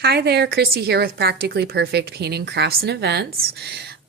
Hi there, Christy here with Practically Perfect Painting Crafts and Events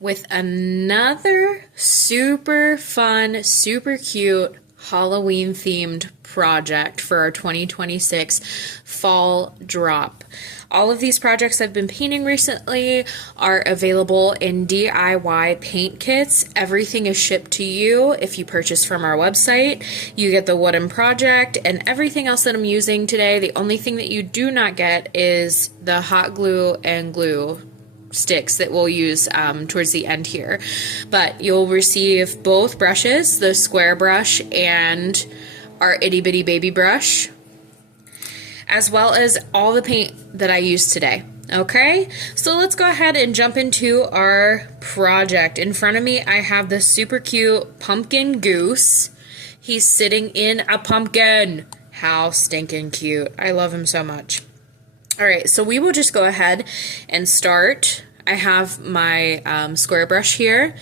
with another super fun, super cute Halloween themed project for our 2026 fall drop. All of these projects I've been painting recently are available in DIY paint kits. Everything is shipped to you if you purchase from our website. You get the wooden project and everything else that I'm using today. The only thing that you do not get is the hot glue and glue sticks that we'll use towards the end here. But you'll receive both brushes, the square brush and our itty bitty baby brush, as well as all the paint that I used today. Okay, so let's go ahead and jump into our project. In front of me, I have this super cute pumpkin goose. He's sitting in a pumpkin. How stinking cute. I love him so much. All right, so we will just go ahead and start. I have my square brush here,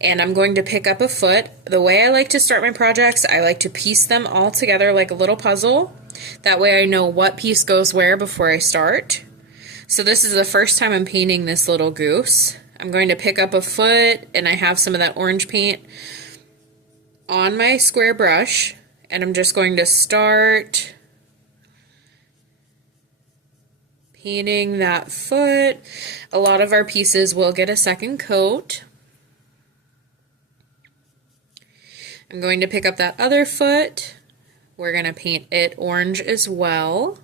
and I'm going to pick up a foot. The way I like to start my projects, I like to piece them all together like a little puzzle. That way I know what piece goes where before I start. So this is the first time I'm painting this little goose. I'm going to pick up a foot, and I have some of that orange paint on my square brush, and I'm just going to start painting that foot. A lot of our pieces will get a second coat. I'm going to pick up that other foot. We're going to paint it orange as well.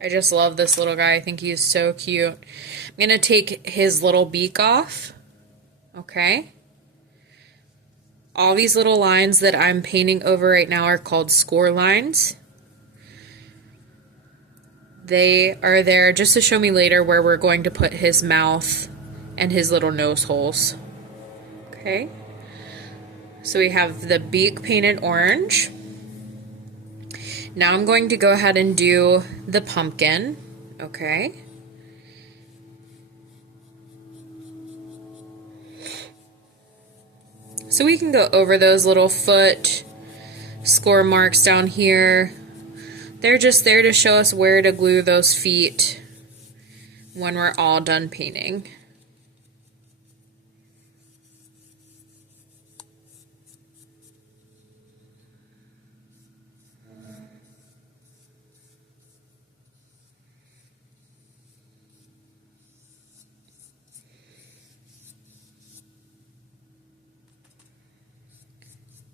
I just love this little guy. I think he's so cute. I'm going to take his little beak off. Okay. All these little lines that I'm painting over right now are called score lines. They are there just to show me later where we're going to put his mouth and his little nose holes. Okay. So we have the beak painted orange. Now I'm going to go ahead and do the pumpkin. Okay. So we can go over those little foot score marks down here. They're just there to show us where to glue those feet when we're all done painting.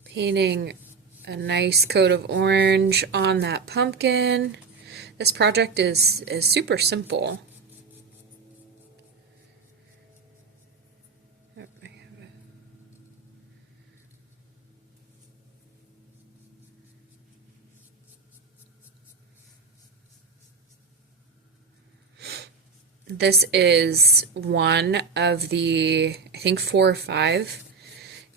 Painting a nice coat of orange on that pumpkin. This project is super simple. This is one of the, I think, 4 or 5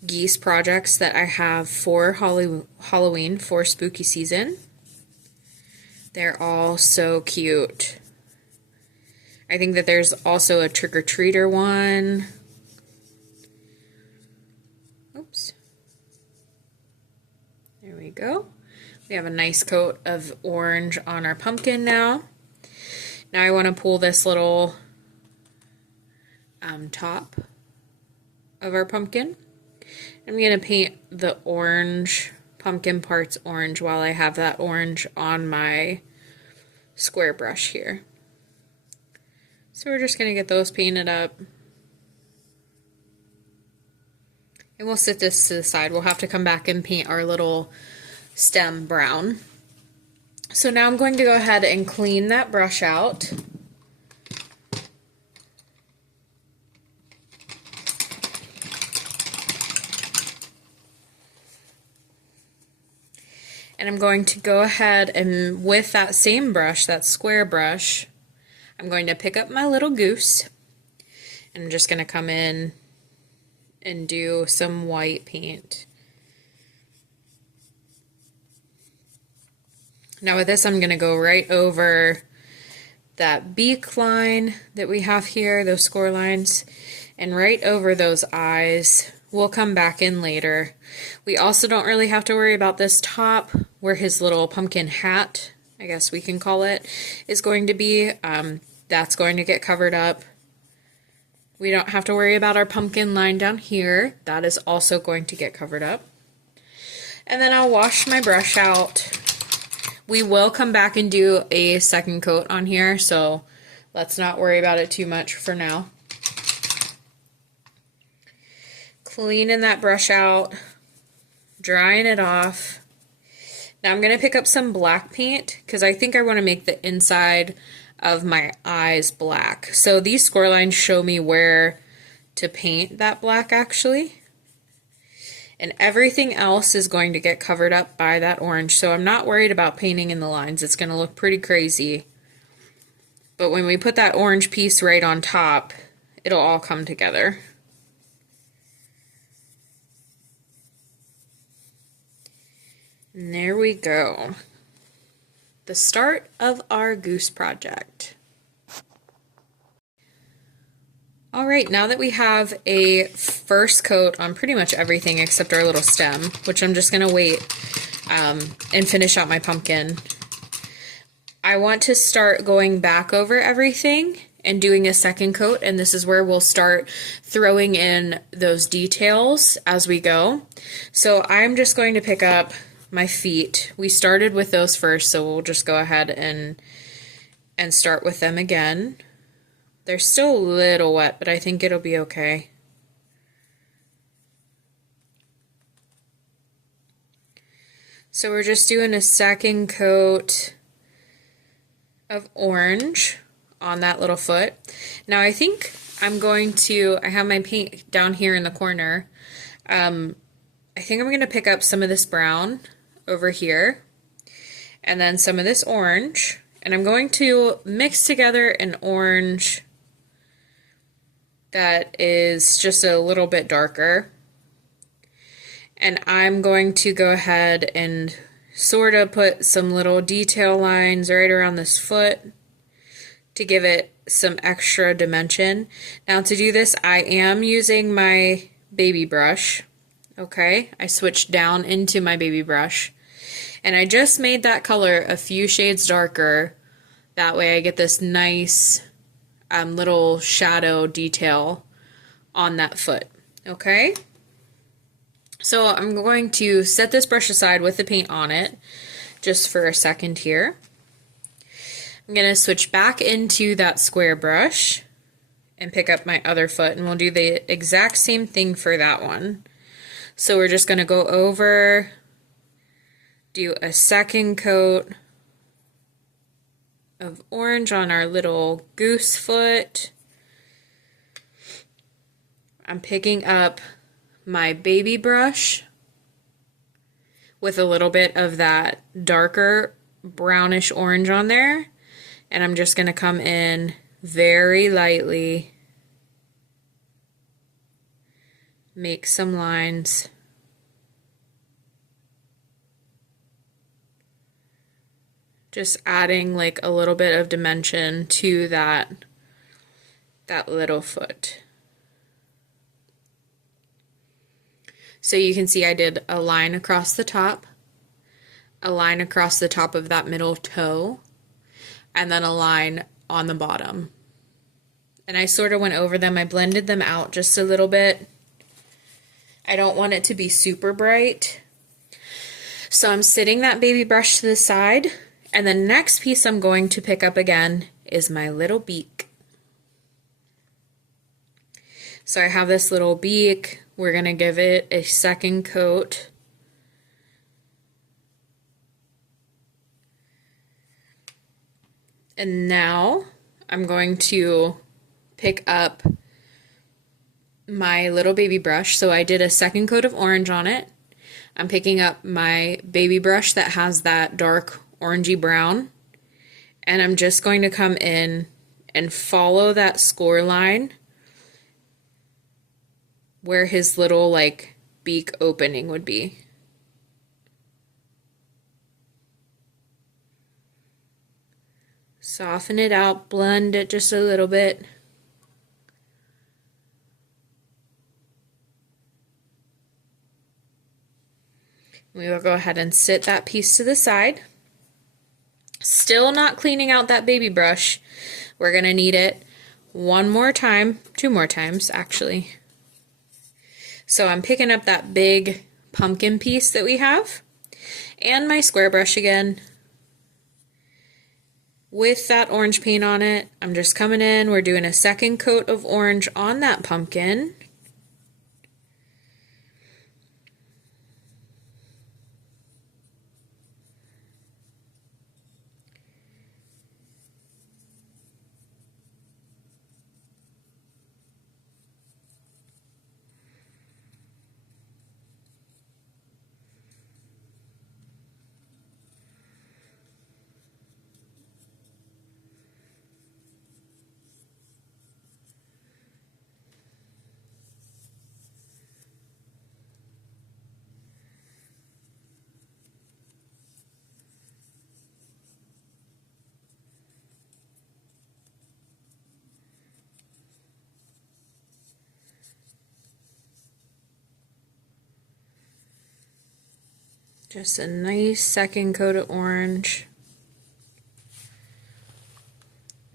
geese projects that I have for Halloween, for spooky season. They're all so cute. I think that there's also a trick-or-treater one. Oops. There we go. We have a nice coat of orange on our pumpkin now. Now I want to pull this little top of our pumpkin. I'm going to paint the orange pumpkin parts orange while I have that orange on my square brush here. So we're just going to get those painted up. And we'll set this to the side. We'll have to come back and paint our little stem brown. So now I'm going to go ahead and clean that brush out. And I'm going to go ahead and with that same brush, that square brush, I'm going to pick up my little goose. And I'm just going to come in and do some white paint. Now with this, I'm going to go right over that beak line that we have here, those score lines, and right over those eyes. We'll come back in later. We also don't really have to worry about this top where his little pumpkin hat, I guess we can call it, is going to be. That's going to get covered up. We don't have to worry about our pumpkin line down here. That is also going to get covered up. And then I'll wash my brush out. We will come back and do a second coat on here, so let's not worry about it too much for now. Cleaning that brush out, drying it off. Now I'm going to pick up some black paint because I think I want to make the inside of my eyes black. So these score lines show me where to paint that black actually. And everything else is going to get covered up by that orange. So I'm not worried about painting in the lines. It's going to look pretty crazy. But when we put that orange piece right on top, it'll all come together. And there we go. The start of our goose project. All right, now that we have a first coat on pretty much everything except our little stem, which I'm just gonna wait and finish out my pumpkin, I want to start going back over everything and doing a second coat, and this is where we'll start throwing in those details as we go. So I'm just going to pick up my feet. We started with those first, so we'll just go ahead and start with them again. They're still a little wet, but I think it'll be okay. So we're just doing a second coat of orange on that little foot. Now I think I'm going to, I have my paint down here in the corner. I think I'm going to pick up some of this brown over here and then some of this orange, and I'm going to mix together an orange that is just a little bit darker, and I'm going to go ahead and sort of put some little detail lines right around this foot to give it some extra dimension. Now to do this, I am using my baby brush. Okay, I switched down into my baby brush, and I just made that color a few shades darker. That way I get this nice little shadow detail on that foot. Okay, so I'm going to set this brush aside with the paint on it just for a second here. I'm going to switch back into that square brush and pick up my other foot, and we'll do the exact same thing for that one. So we're just going to go over, do a second coat of orange on our little goose foot. I'm picking up my baby brush with a little bit of that darker brownish orange on there, and I'm just going to come in very lightly, make some lines. Just adding like a little bit of dimension to that little foot. So you can see I did a line across the top, a line across the top of that middle toe, and then a line on the bottom. And I sort of went over them. I blended them out just a little bit. I don't want it to be super bright. So I'm sitting that baby brush to the side, and the next piece I'm going to pick up again is my little beak. So I have this little beak. We're going to give it a second coat. And now I'm going to pick up my little baby brush. So I did a second coat of orange on it. I'm picking up my baby brush that has that dark orangey brown, and I'm just going to come in and follow that score line where his little like beak opening would be. Soften it out, blend it just a little bit. We will go ahead and sit that piece to the side. Still not cleaning out that baby brush. We're going to need it one more time, two more times actually. So I'm picking up that big pumpkin piece that we have and my square brush again with that orange paint on it. I'm just coming in, we're doing a second coat of orange on that pumpkin. Just a nice second coat of orange.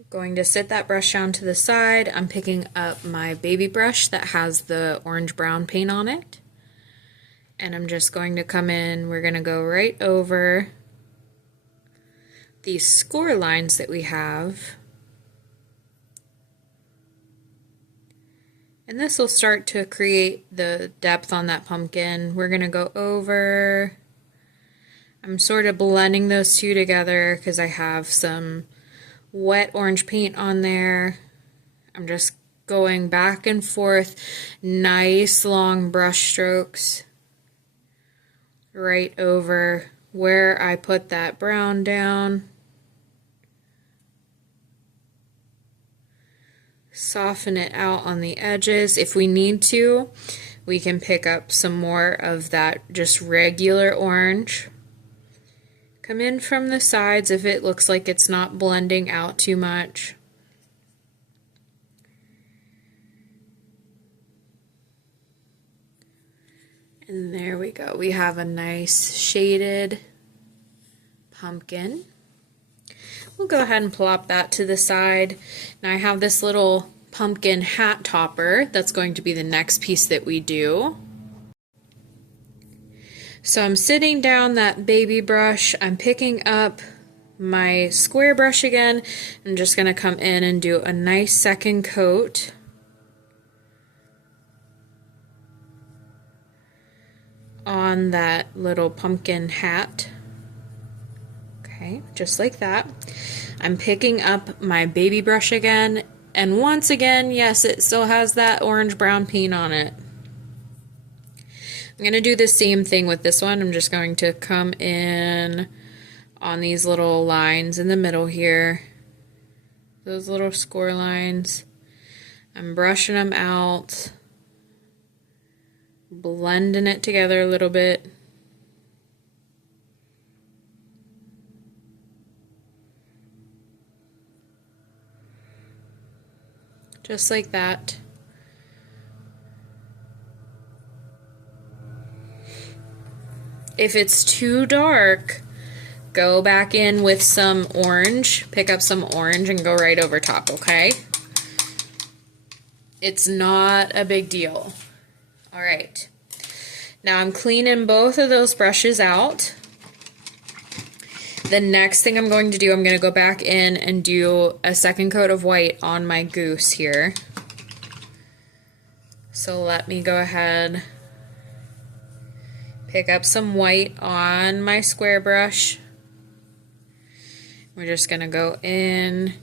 Going to sit that brush down to the side. I'm picking up my baby brush that has the orange brown paint on it. And I'm just going to come in, we're going to go right over these score lines that we have. And this will start to create the depth on that pumpkin. We're going to go over. I'm sort of blending those two together because I have some wet orange paint on there. I'm just going back and forth, nice long brush strokes right over where I put that brown down. Soften it out on the edges. If we need to, we can pick up some more of that just regular orange. Come in from the sides if it looks like it's not blending out too much. And there we go. We have a nice shaded pumpkin. We'll go ahead and plop that to the side. Now I have this little pumpkin hat topper. That's going to be the next piece that we do. So I'm sitting down that baby brush, I'm picking up my square brush again. I'm just going to come in and do a nice second coat. On that little pumpkin hat. Okay, just like that. I'm picking up my baby brush again, and once again, yes, it still has that orange brown paint on it. I'm going to do the same thing with this one. I'm just going to come in on these little lines in the middle here. Those little score lines. I'm brushing them out. Blending it together a little bit. Just like that. If it's too dark, go back in with some orange, pick up some orange and go right over top, okay? It's not a big deal. All right. Now I'm cleaning both of those brushes out. The next thing I'm going to do, I'm going to go back in and do a second coat of white on my goose here. So let me go ahead, pick up some white on my square brush. We're just going to go in.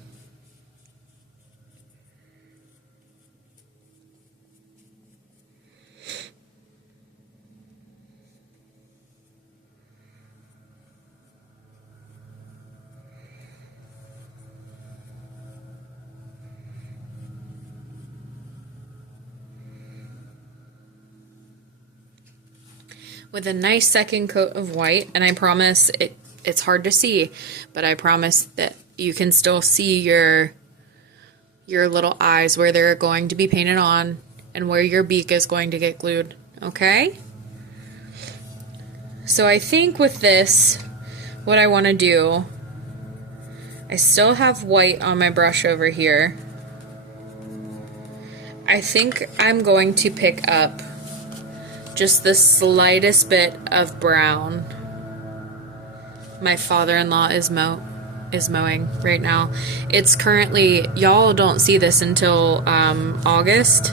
With a nice second coat of white, and I promise it's hard to see, but I promise that you can still see your little eyes where they're going to be painted on and where your beak is going to get glued, okay? So I think with this, what I want to do I still have white on my brush over here. I think I'm going to pick up just the slightest bit of brown. My father-in-law is mowing right now. It's currently, y'all don't see this until August.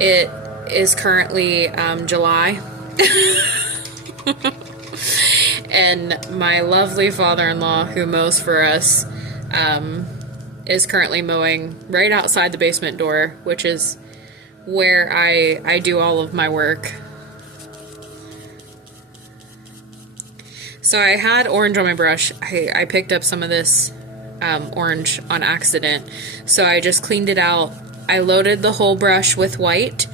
It is currently July. And my lovely father-in-law, who mows for us, is currently mowing right outside the basement door, which is where I do all of my work. So I had orange on my brush. I picked up some of this orange on accident. So I just cleaned it out. I loaded the whole brush with white,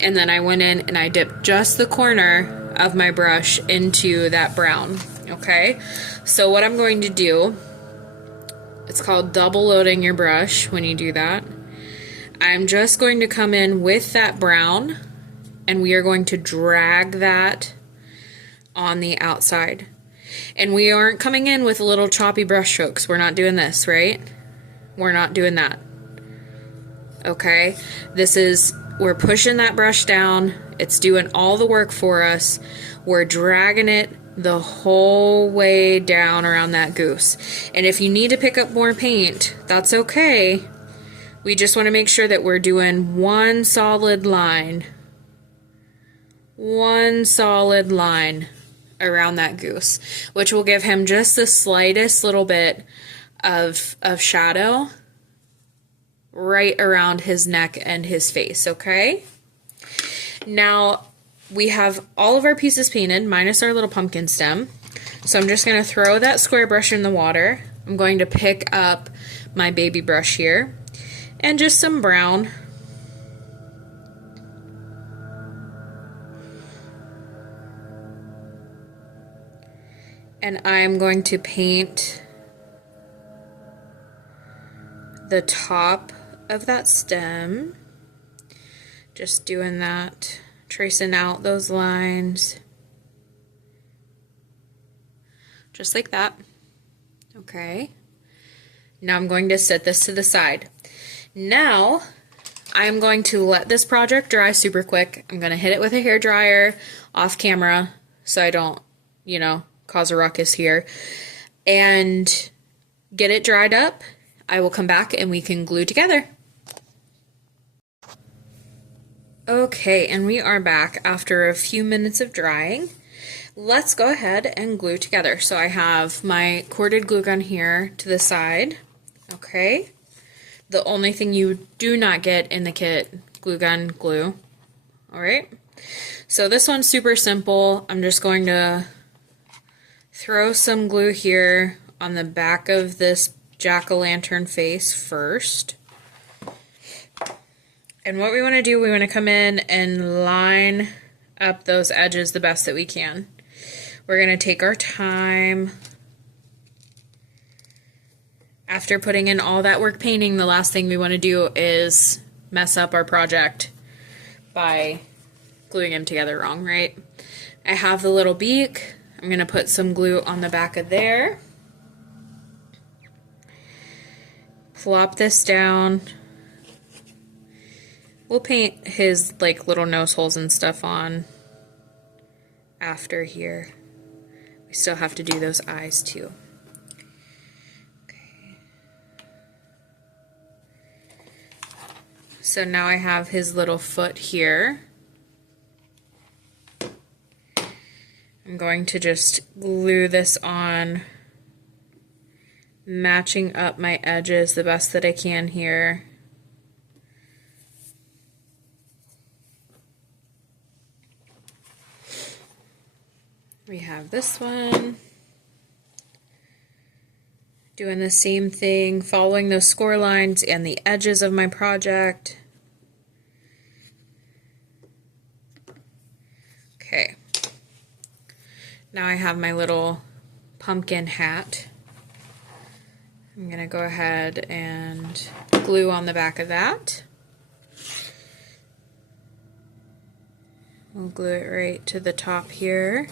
and then I went in and I dipped just the corner of my brush into that brown. Okay, so what I'm going to do, it's called double loading your brush when you do that. I'm just going to come in with that brown, and we are going to drag that on the outside. And we aren't coming in with little choppy brush strokes. We're not doing this, right? We're not doing that. Okay, we're pushing that brush down. It's doing all the work for us. We're dragging it the whole way down around that goose. And if you need to pick up more paint, that's okay. We just want to make sure that we're doing one solid line. One solid line around that goose, which will give him just the slightest little bit of shadow right around his neck and his face, okay? Now, we have all of our pieces painted, minus our little pumpkin stem. So I'm just going to throw that square brush in the water. I'm going to pick up my baby brush here, and just some brown. And I'm going to paint the top of that stem. Just doing that, tracing out those lines. Just like that. Okay. Now I'm going to set this to the side. Now I'm going to let this project dry super quick. I'm going to hit it with a hair dryer off camera so I don't, cause a ruckus here, and get it dried up. I will come back and we can glue together. Okay, and we are back after a few minutes of drying. Let's go ahead and glue together. So I have my corded glue gun here to the side. Okay. The only thing you do not get in the kit, glue gun glue. Alright. So this one's super simple. I'm just going to throw some glue here on the back of this jack-o'-lantern face first. And what we want to do, we want to come in and line up those edges the best that we can. We're going to take our time. After putting in all that work painting, the last thing we want to do is mess up our project by gluing them together wrong, right? I have the little beak. I'm going to put some glue on the back of there. Plop this down. We'll paint his little nose holes and stuff on after here. We still have to do those eyes too. Okay. So now I have his little foot here. I'm going to just glue this on, matching up my edges the best that I can here. We have this one. Doing the same thing, following those score lines and the edges of my project. Okay. Now I have my little pumpkin hat. I'm going to go ahead and glue on the back of that. We'll glue it right to the top here.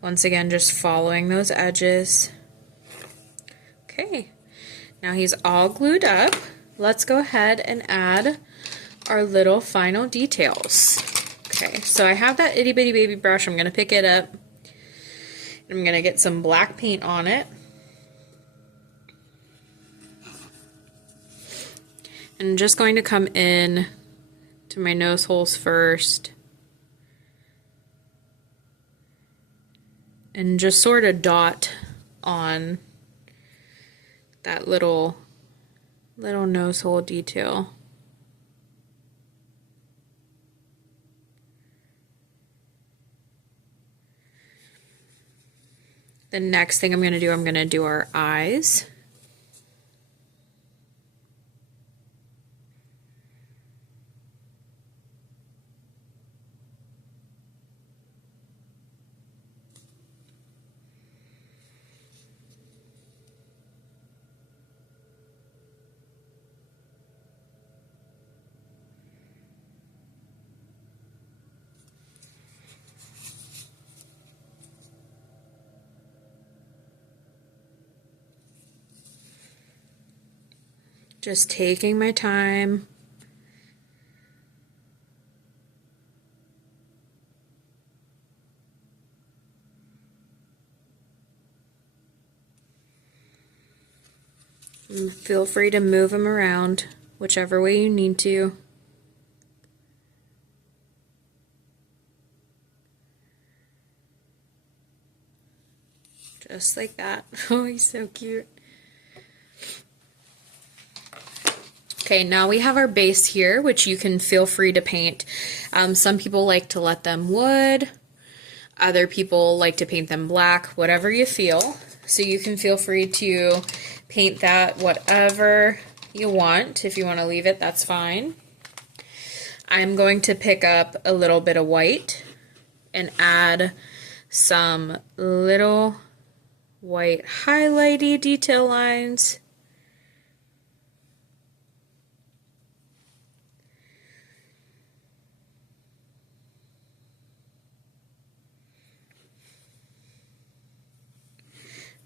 Once again, just following those edges. Okay, now he's all glued up. Let's go ahead and add our little final details. Okay, so I have that itty bitty baby brush. I'm gonna pick it up. I'm gonna get some black paint on it. And I'm just going to come in to my nose holes first. And just sort of dot on that little nose hole detail. The next thing I'm going to do our eyes. Just taking my time. And feel free to move them around whichever way you need to. Just like that. Oh, he's so cute. Okay, now we have our base here, which you can feel free to paint. Some people like to let them wood. Other people like to paint them black, whatever you feel. So you can feel free to paint that whatever you want. If you want to leave it, that's fine. I'm going to pick up a little bit of white and add some little white highlighty detail lines.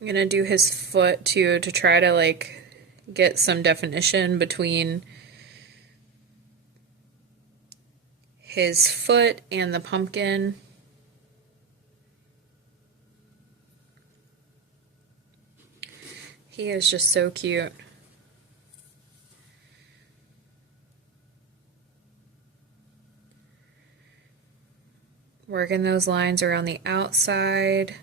I'm gonna do his foot too to try to like get some definition between his foot and the pumpkin. He is just so cute. Working those lines around the outside.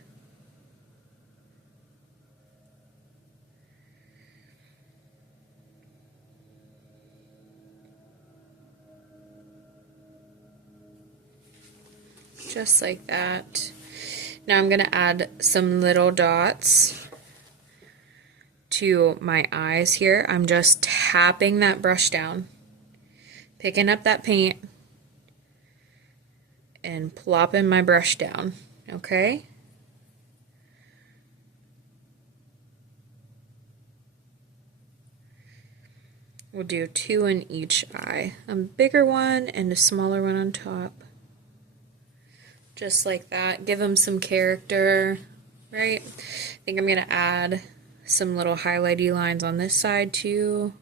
Just like that. Now I'm going to add some little dots to my eyes here. I'm just tapping that brush down, picking up that paint, and plopping my brush down, okay? We'll do 2 in each eye. A bigger one and a smaller one on top. Just like that. Give them some character, right? I think I'm going to add some little highlighty lines on this side too.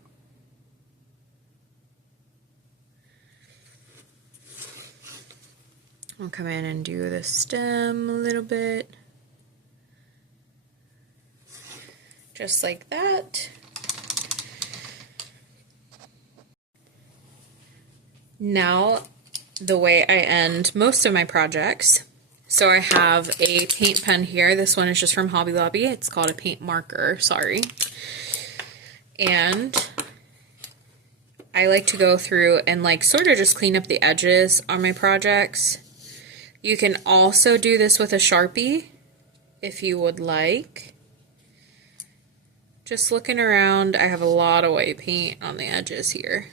I'll come in and do the stem a little bit. Just like that. Now, the way I end most of my projects. So I have a paint pen here. This one is just from Hobby Lobby. It's called a paint marker, sorry. And I like to go through and like sort of just clean up the edges on my projects. You can also do this with a Sharpie if you would like. Just looking around, I have a lot of white paint on the edges here.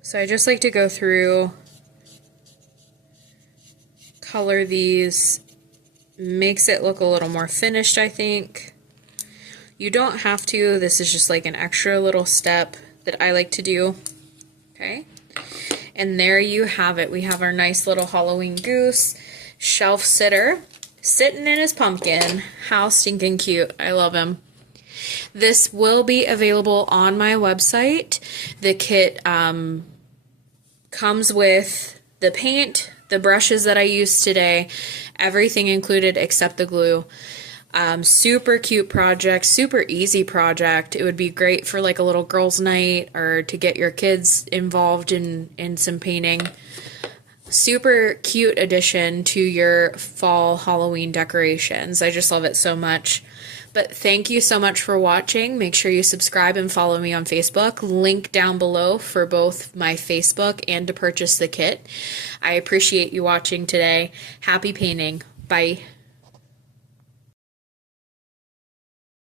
So I just like to go through, color these, makes it look a little more finished, I think. You don't have to, this is just like an extra little step that I like to do, okay? And there you have it. We have our nice little Halloween goose shelf sitter. sitting in his pumpkin. How stinking cute. I love him. This will be available on my website. The kit comes with the paint, the brushes that I used today, everything included except the glue. Super cute project, super easy project. It would be great for like a little girls' night or to get your kids involved in some painting. Super cute addition to your fall Halloween decorations. I just love it so much. But thank you so much for watching. Make sure you subscribe and follow me on Facebook. Link down below for both my Facebook and to purchase the kit. I appreciate you watching today. Happy painting. Bye.